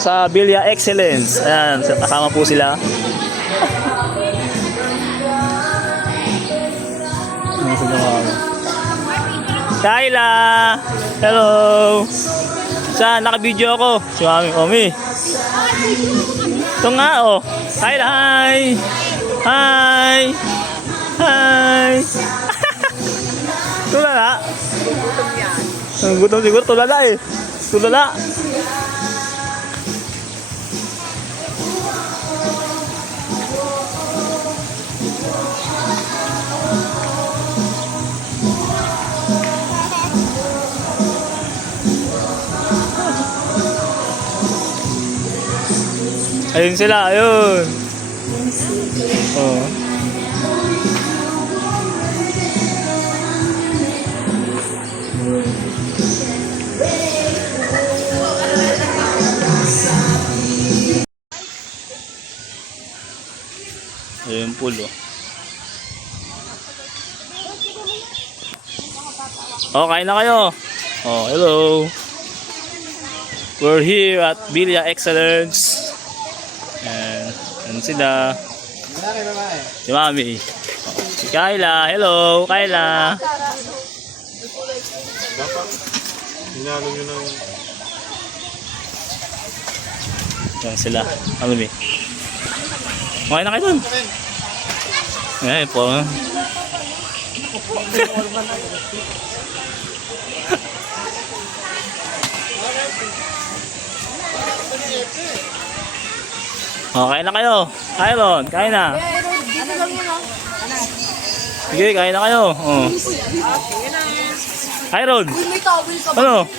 Sa Villa Excellence. Ayan, kasama po sila. Kayla! Hello! Saan? Naka-video ako. Si Mami Omi. Ito nga oh. Kayla, hi! Hi! Hi! Tulala? Ang gutom siguro. Tulala eh. Tulala. Ayun sila, ayun. Oh. Ayun pulo. Oh, kain na kayo. Oh, hello. We're here at Villa Excellence. And sila. Si Mami. Oh, si Kayla. Hello, Kayla. Yan sila. Mami. Kumain na kayo dun. Ay, po. Oh, kain na kayo. Iron, kain na. Sige, kain na kayo. Oh. Iron. Ano?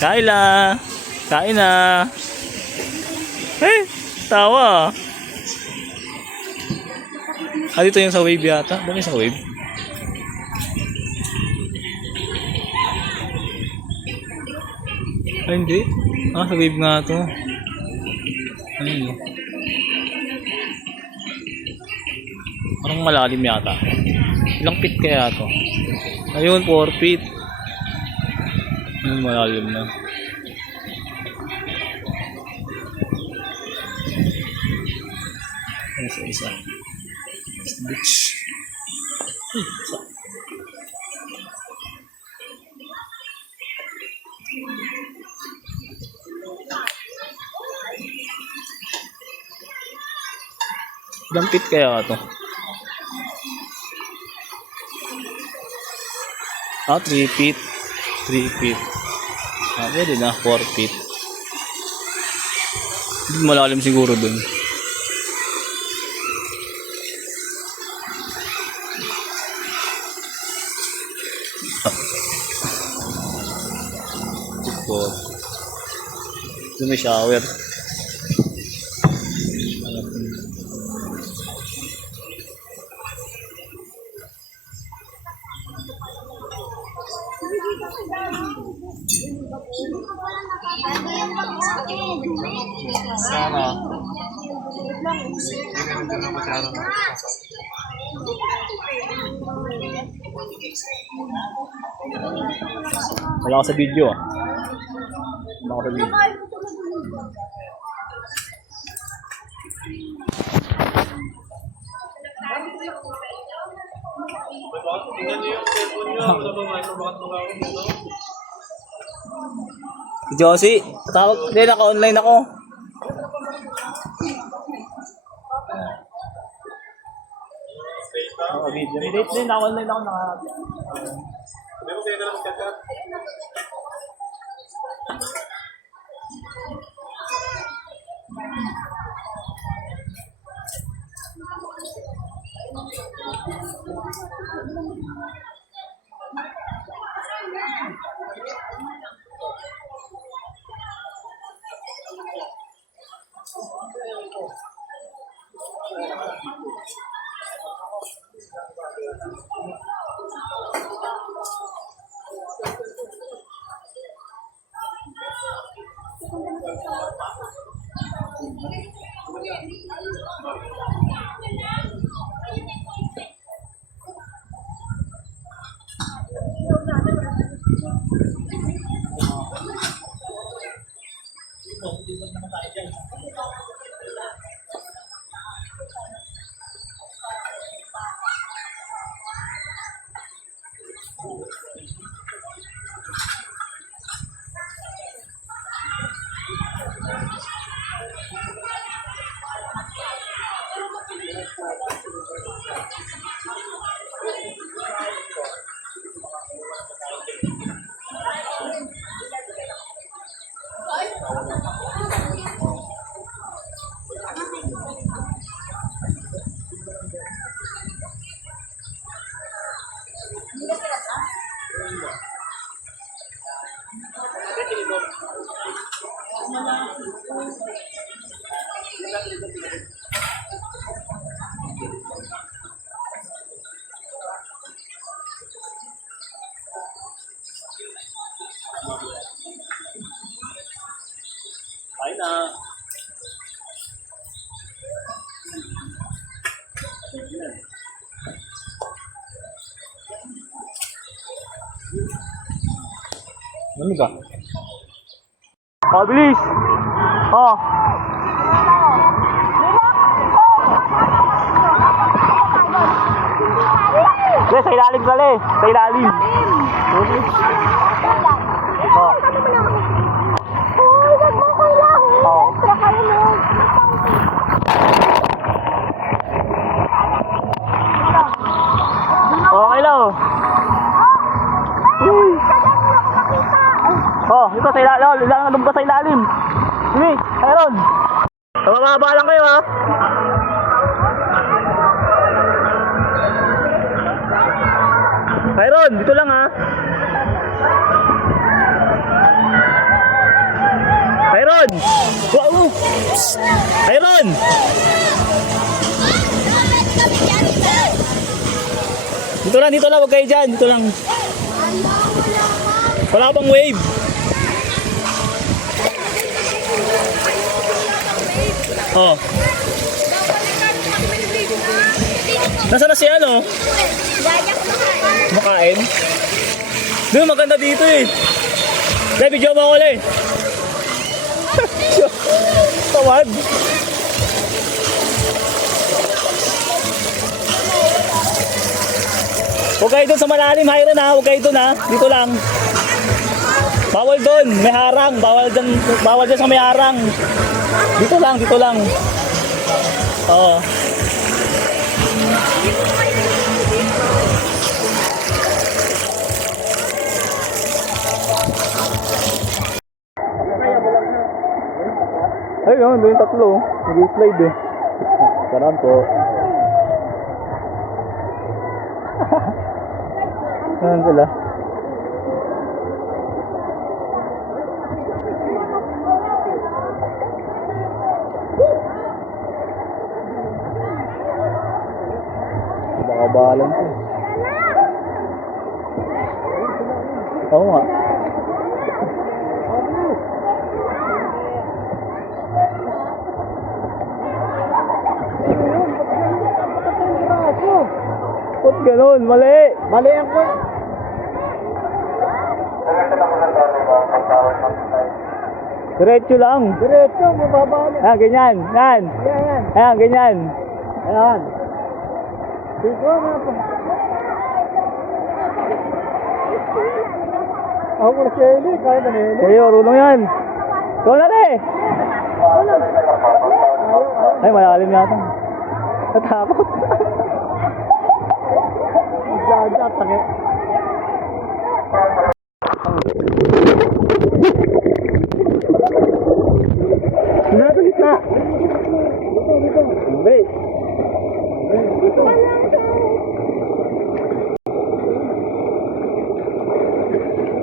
Kayla. Kain na. Eh, tawa. Ah, dito yung sa wave yata. Doon yung sa wave. Ay, hindi. Ah, sa wave nga to. Ayun. Parang malalim yata. Ilang feet kaya to? Ayun, 4 feet. Ayun, malalim na. Isa. Beach. Isa. Ilang feet kaya ito? Ah, 3 feet. 3 feet. Ah, pwede na. 4 feet. Hindi malalim siguro dun. Ito may shower. Sana. Wala ako sa video. Wala ako sa video. Josie, tawag. Hindi, naka-online ako. Naka-video. Hindi, naka-online ako. Sabi mo sa'yo na lang magkagkat. Ay na. Ano ba? Oh, bilis! Oh! Yes, sa ilalim pala eh. Sa ilalim. Oh. Uy, wag mo kailangan. Oo. Extra kayo mo. Okay lang. Uy. Oh, ito sa ilalim. Ilang ba sa ilalim? Sige, ayun. Mababa lang kayo ha. Iron, dito lang ha. Iron! Wow! Iron! Dito lang, huwag kayo dyan. Dito lang. Wala pang wave. Oh. Nasaan na si ano? Makain? Doon, maganda dito eh. Dahil video mo ako ulit. Tawad. Huwag kayo doon sa malalim, Hiron ha. Huwag kayo doon ha. Dito lang. Bawal doon. May harang. Bawal dyan sa may harang. Dito lang, dito lang. Oo. Ayun, doon yung tatlo. Nag-slide eh. Sarap po. Ayan sila. Baka bahalan ko. Oo nga. Ba't ganun? Mali! Mali ang ko! Diretso lang! Diretso! Mababali! Ayan, ganyan! Yan! Ayan, ganyan! Ayan! Dito nga po! Ako na si Eli! Kaya na ni Eli! Kayo, marunong yan! Ikaw na rin! Ay, malalim yata! Natakot! Jaja, tangi. Nasa gitna. Wait.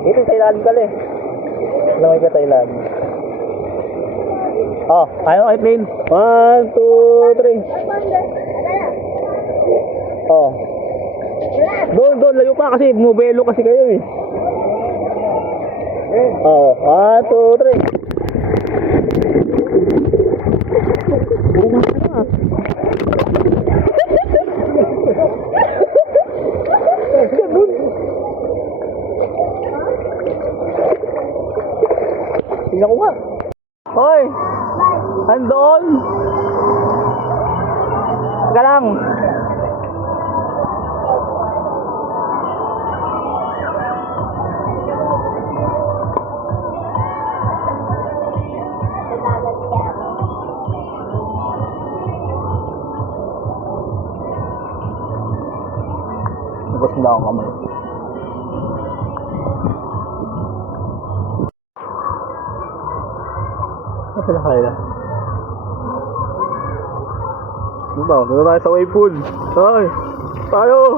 Ito sa ilalim pala eh. Lamay ka sa ilalim. Oh, ayaw ay plane. 1, 2, 3. Oh. Doon, layo pa kasi mobelo kasi kayo eh. Oh, 1, 2, 3. Tingnan ko nga. Hoy! Andon! Teka lang. Tapos na ako kamay. Ano sila kaya? Ano ba? Ano tayo sa wave pool? Ay! Tayo!